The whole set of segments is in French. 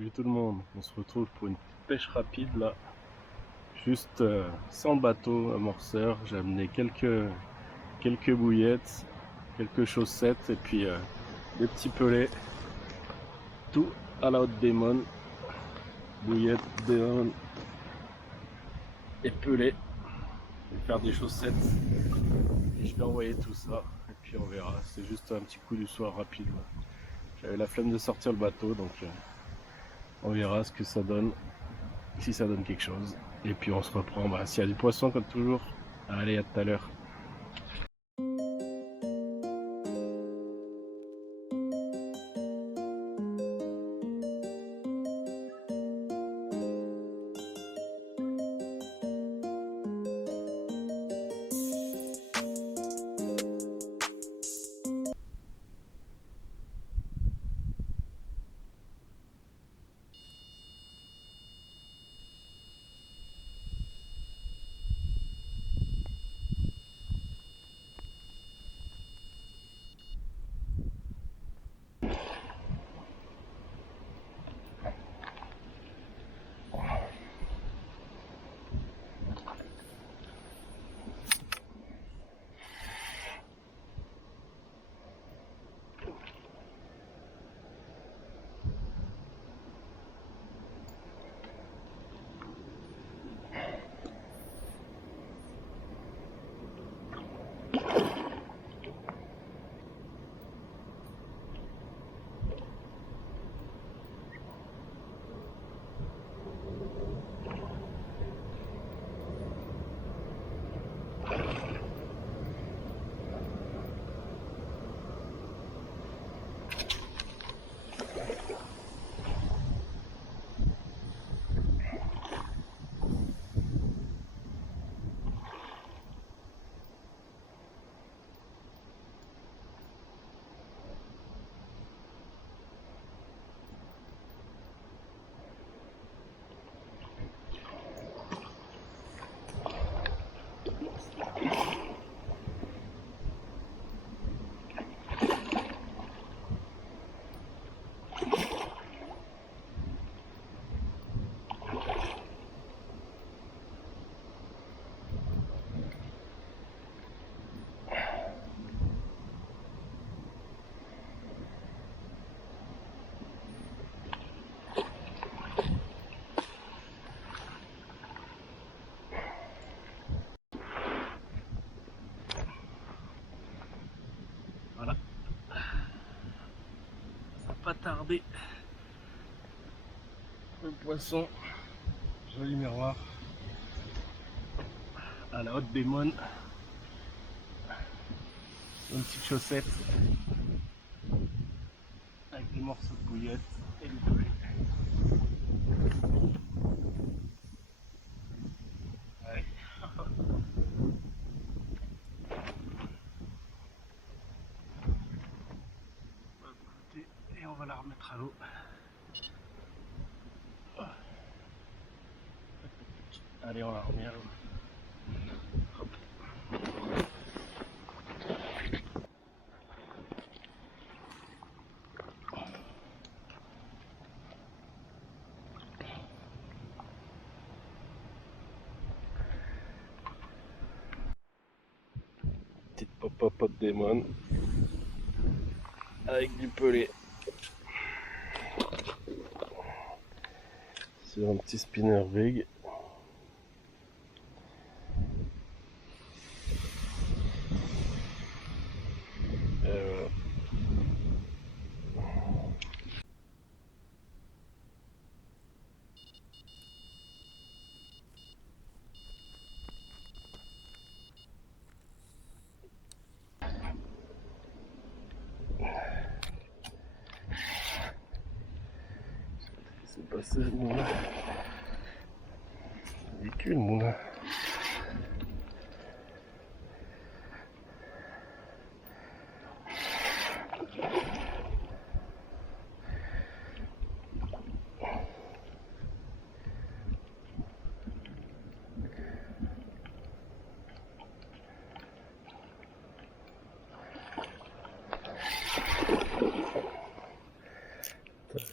Salut tout le monde, on se retrouve pour une pêche rapide là, juste sans bateau amorceur. J'ai amené quelques bouillettes, quelques chaussettes et puis des petits pelets, tout à la haute démon, bouillettes, démon et pelets. Je vais faire des chaussettes et je vais envoyer tout ça et puis on verra. C'est juste un petit coup du soir rapide là. J'avais la flemme de sortir le bateau donc on verra ce que ça donne, si ça donne quelque chose. Et puis on se reprend, s'il y a du poisson comme toujours. Allez, à tout à l'heure. Voilà, ça va pas tarder. Le poisson, joli miroir, à la haute démon, une petite chaussette avec des morceaux de bouillette et du poulet. Ouais. Et on va la remettre à l'eau. Allez, on la remet à l'eau. Petite pop-up démon avec du pelé sur un petit spinner rig. C'est passé le moulin. Ridicule le moulin.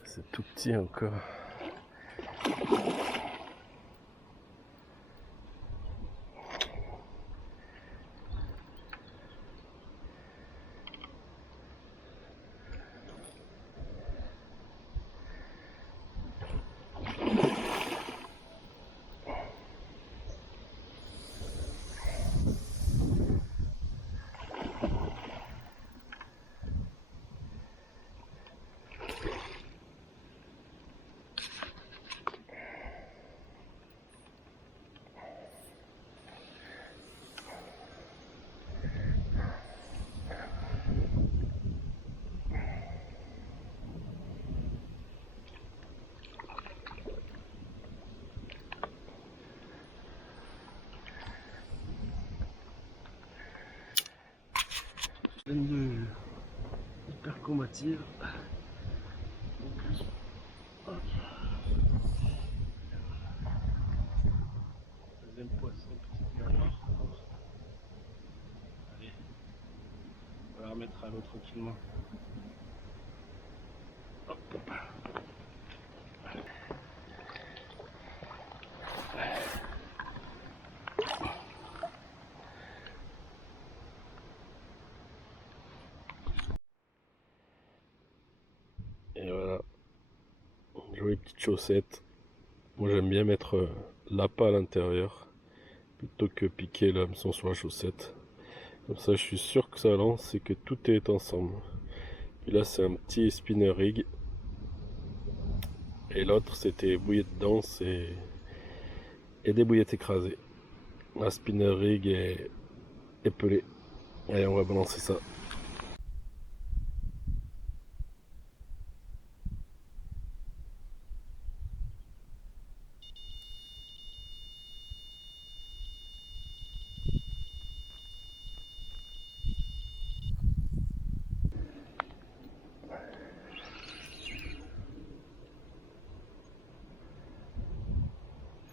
C'est tout petit encore. pointille. Deuxième poisson, petite miroir. Allez, on va la remettre à l'eau tranquillement. Hop. Et voilà, jolie petite chaussette. Moi j'aime bien mettre l'appât à l'intérieur plutôt que piquer l'hameçon sur la chaussette. Comme ça je suis sûr que ça lance et que tout est ensemble. Puis là c'est un petit spinner rig. Et l'autre c'était bouillette dense et des bouillettes écrasées. La spinner rig est pelée. Allez, on va balancer ça.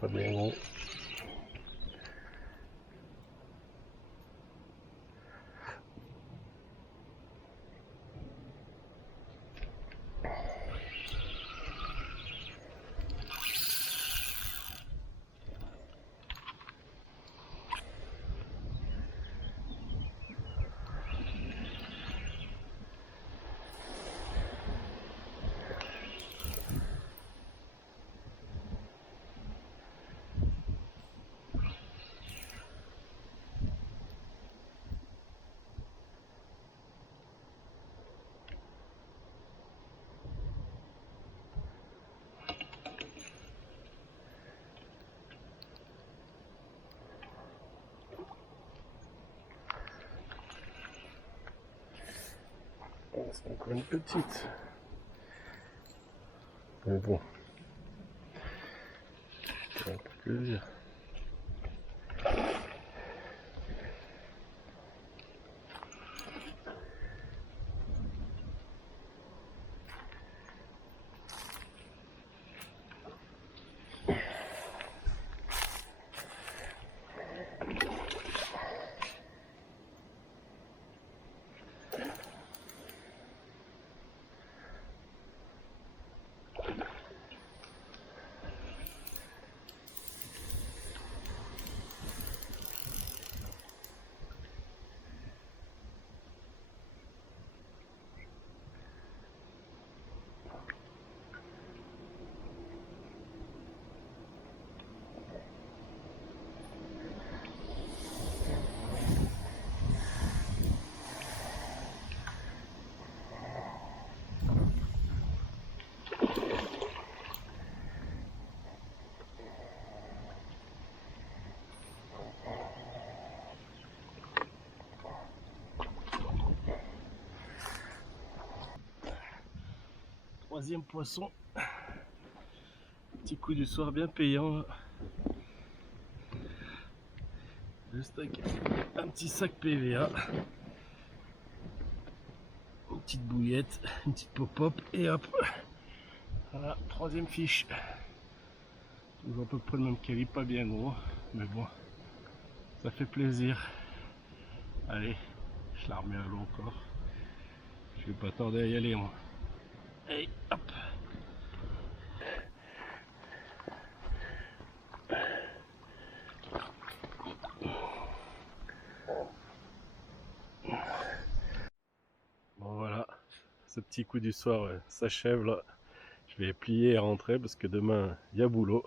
Pas bien gros. C'est encore une petite. Mais bon. Ça fait plaisir. Troisième poisson. Petit coup du soir bien payant. Juste avec un petit sac PVA. Une petite bouillette, une petite pop-up et hop. Voilà, troisième fiche. Toujours à peu près le même calibre, pas bien gros. Mais bon, ça fait plaisir. Allez, je la remets à l'eau encore. Je vais pas tarder à y aller moi. Allez, hop. Bon voilà, ce petit coup du soir s'achève là. Je vais plier et rentrer parce que demain il y a boulot.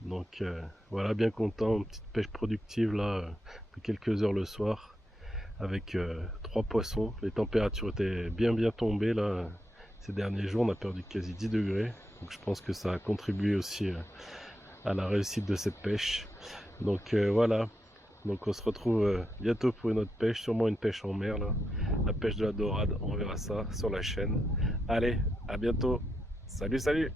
Donc voilà, bien content, une petite pêche productive là, de quelques heures le soir. Avec 3 poissons. Les températures étaient bien tombées là. Ces derniers jours, on a perdu quasi 10 degrés. Donc je pense que ça a contribué aussi à la réussite de cette pêche. Donc voilà. Donc on se retrouve bientôt pour une autre pêche, sûrement une pêche en mer là. La pêche de la dorade, on verra ça sur la chaîne. Allez, à bientôt. Salut, salut!